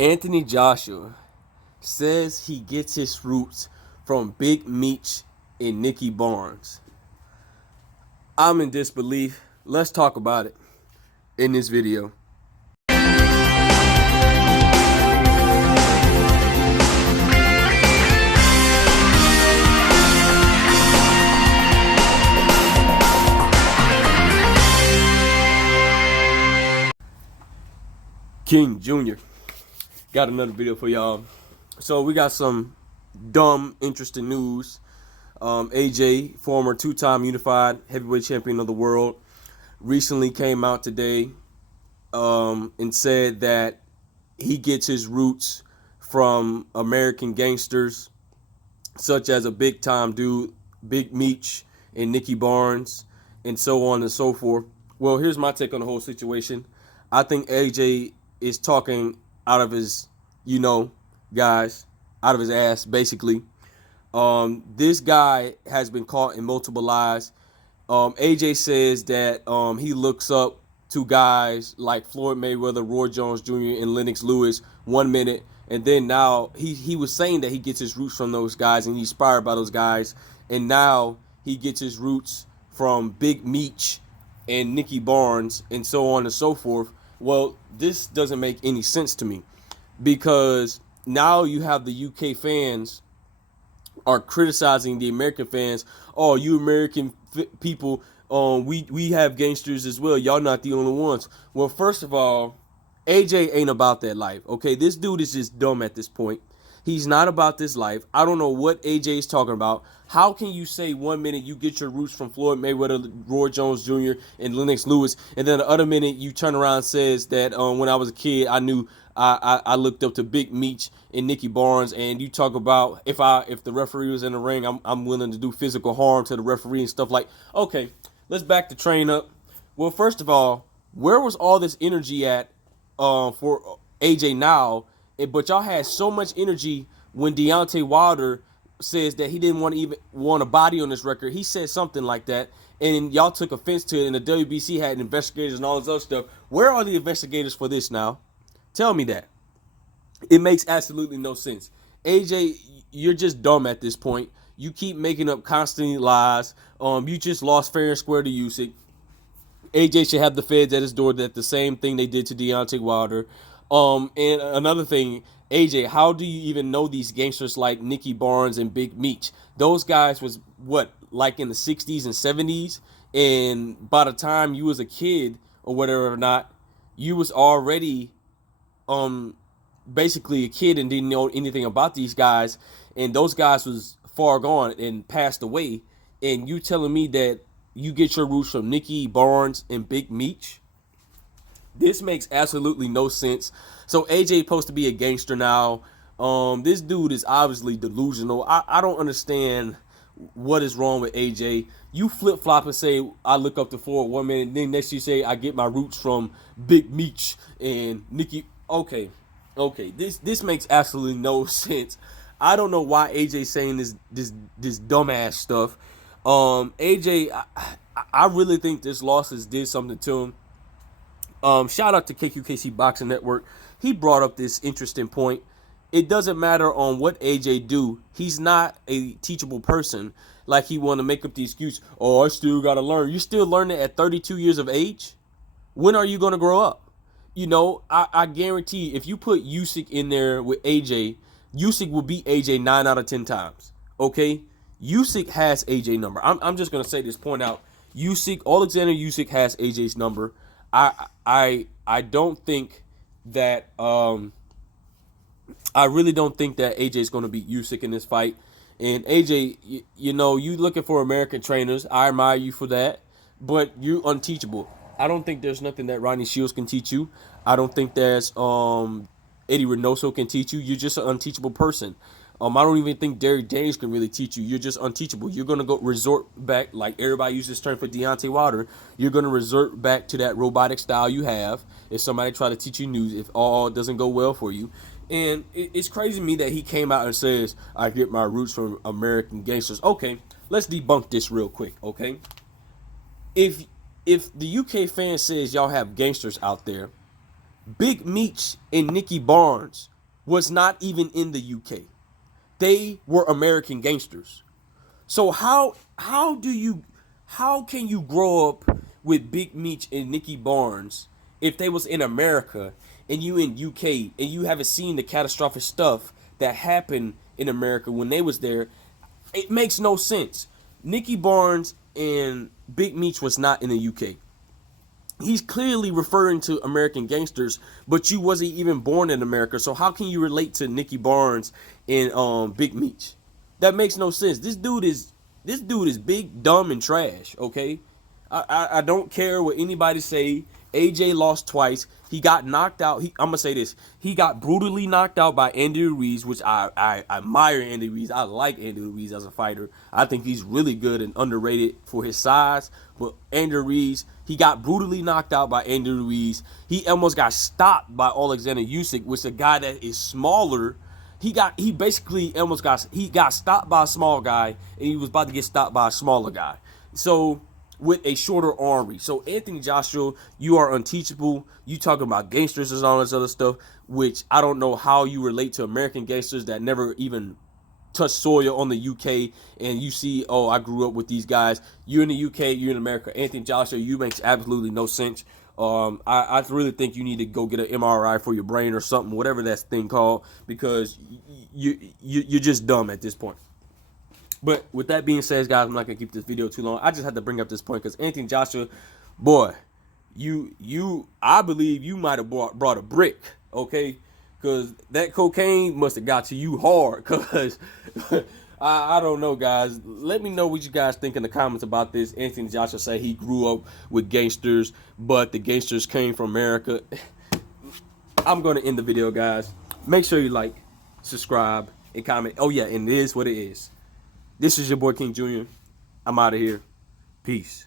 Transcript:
Anthony Joshua says he gets his roots from Big Meech and Nicky Barnes. I'm in disbelief. Let's talk about it in this video. King Jr. got another video for y'all. So we got some dumb, interesting news. AJ, former two-time unified heavyweight champion of the world, recently came out today and said that he gets his roots from American gangsters such as a big-time dude, Big Meech and Nicky Barnes, and so on and so forth. Well, here's my take on the whole situation. I think AJ is talking out of his, guys, out of his ass, basically. This guy has been caught in multiple lies. AJ says that he looks up to guys like Floyd Mayweather, Roy Jones Jr., and Lennox Lewis 1 minute, and then now he was saying that he gets his roots from those guys and he's inspired by those guys, and now he gets his roots from Big Meech and Nicky Barnes and so on and so forth. Well, this doesn't make any sense to me, because now you have the UK fans are criticizing the American fans. Oh, you American people, we have gangsters as well. Y'all not the only ones. Well, first of all, AJ ain't about that life. Okay, this dude is just dumb at this point. He's not about this life. I don't know what AJ is talking about. How can you say 1 minute you get your roots from Floyd Mayweather, Roy Jones Jr., and Lennox Lewis, and then the other minute you turn around and says that when I was a kid, I knew I looked up to Big Meech and Nicky Barnes, and you talk about if the referee was in the ring, I'm willing to do physical harm to the referee and stuff like. Okay, let's back the train up. Well, first of all, where was all this energy at for AJ now? But y'all had so much energy when Deontay Wilder says that he didn't want a body on this record. He said something like that, and y'all took offense to it, and the WBC had investigators and all this other stuff. Where are the investigators for this now? Tell me that. It makes absolutely no sense. AJ, you're just dumb at this point. You keep making up constantly lies. You just lost fair and square to Usyk. AJ should have the feds at his door. That the same thing they did to Deontay Wilder. And another thing, AJ, how do you even know these gangsters like Nicky Barnes and Big Meech? Those guys was what, like in the 60s and 70s, and by the time you was a kid or whatever or not, you was already basically a kid and didn't know anything about these guys, and those guys was far gone and passed away, and you telling me that you get your roots from Nicky Barnes and Big Meech? This makes absolutely no sense. So AJ supposed to be a gangster now. This dude is obviously delusional. I don't understand what is wrong with AJ. You flip flop and say I look up to Floyd 1 minute, then next you say I get my roots from Big Meech and Nicky. Okay. This makes absolutely no sense. I don't know why AJ's saying this dumbass stuff. AJ, I really think this losses did something to him. Shout out to KQKC Boxing Network. He brought up this interesting point. It doesn't matter on what AJ do. He's not a teachable person. Like he want to make up the excuse, oh, I still got to learn. You still learning at 32 years of age? When are you going to grow up? I guarantee if you put Usyk in there with AJ, Usyk will beat AJ 9 out of 10 times. Okay? Usyk has AJ number. I'm just going to say this point out. Alexander Usyk has AJ's number. I don't think that I really don't think that AJ is going to beat Usyk in this fight. And AJ, you looking for American trainers. I admire you for that, but you're unteachable. I don't think there's nothing that Ronnie Shields can teach you. I don't think there's Eddie Reynoso can teach you. You're just an unteachable person. I don't even think Derek James can really teach you. You're just unteachable. You're going to go resort back, like everybody uses this term for Deontay Wilder. You're going to resort back to that robotic style you have if somebody try to teach you news, if all doesn't go well for you. And it's crazy to me that he came out and says, I get my roots from American gangsters. Okay, let's debunk this real quick, okay? If the UK fan says y'all have gangsters out there, Big Meech and Nicky Barnes was not even in the UK. They were American gangsters. So how can you grow up with Big Meech and Nicky Barnes if they was in America and you in UK and you haven't seen the catastrophic stuff that happened in America when they was there? It makes no sense. Nicky Barnes and Big Meech was not in the UK. He's clearly referring to American gangsters, but you wasn't even born in America. So how can you relate to Nicky Barnes and Big Meech? That makes no sense. This dude is big, dumb, and trash. Okay, I don't care what anybody say. AJ lost twice. He got knocked out. I'm gonna say this. He got brutally knocked out by Andy Ruiz, which I admire Andy Ruiz. I like Andy Ruiz as a fighter. I think he's really good and underrated for his size. But Andy Ruiz, he got brutally knocked out by Andy Ruiz. He almost got stopped by Alexander Usyk, which is a guy that is smaller. He basically almost got stopped by a small guy, and he was about to get stopped by a smaller guy. So with a shorter arm reach. So Anthony Joshua, you are unteachable. You talking about gangsters and all this other stuff, which I don't know how you relate to American gangsters that never even touch soil on the UK, and you see, oh, I grew up with these guys. You're in the UK, you're in America. Anthony Joshua, you makes absolutely no sense. I really think you need to go get an MRI for your brain or something, whatever that thing called, because you're just dumb at this point. But with that being said, guys, I'm not gonna keep this video too long. I just had to bring up this point because Anthony Joshua, boy, I believe you might have brought a brick, okay? Because that cocaine must have got to you hard. Because I don't know, guys. Let me know what you guys think in the comments about this. Anthony Joshua say he grew up with gangsters, but the gangsters came from America. I'm gonna end the video, guys. Make sure you like, subscribe, and comment. Oh yeah, and it is what it is. This is your boy King Jr. I'm out of here. Peace.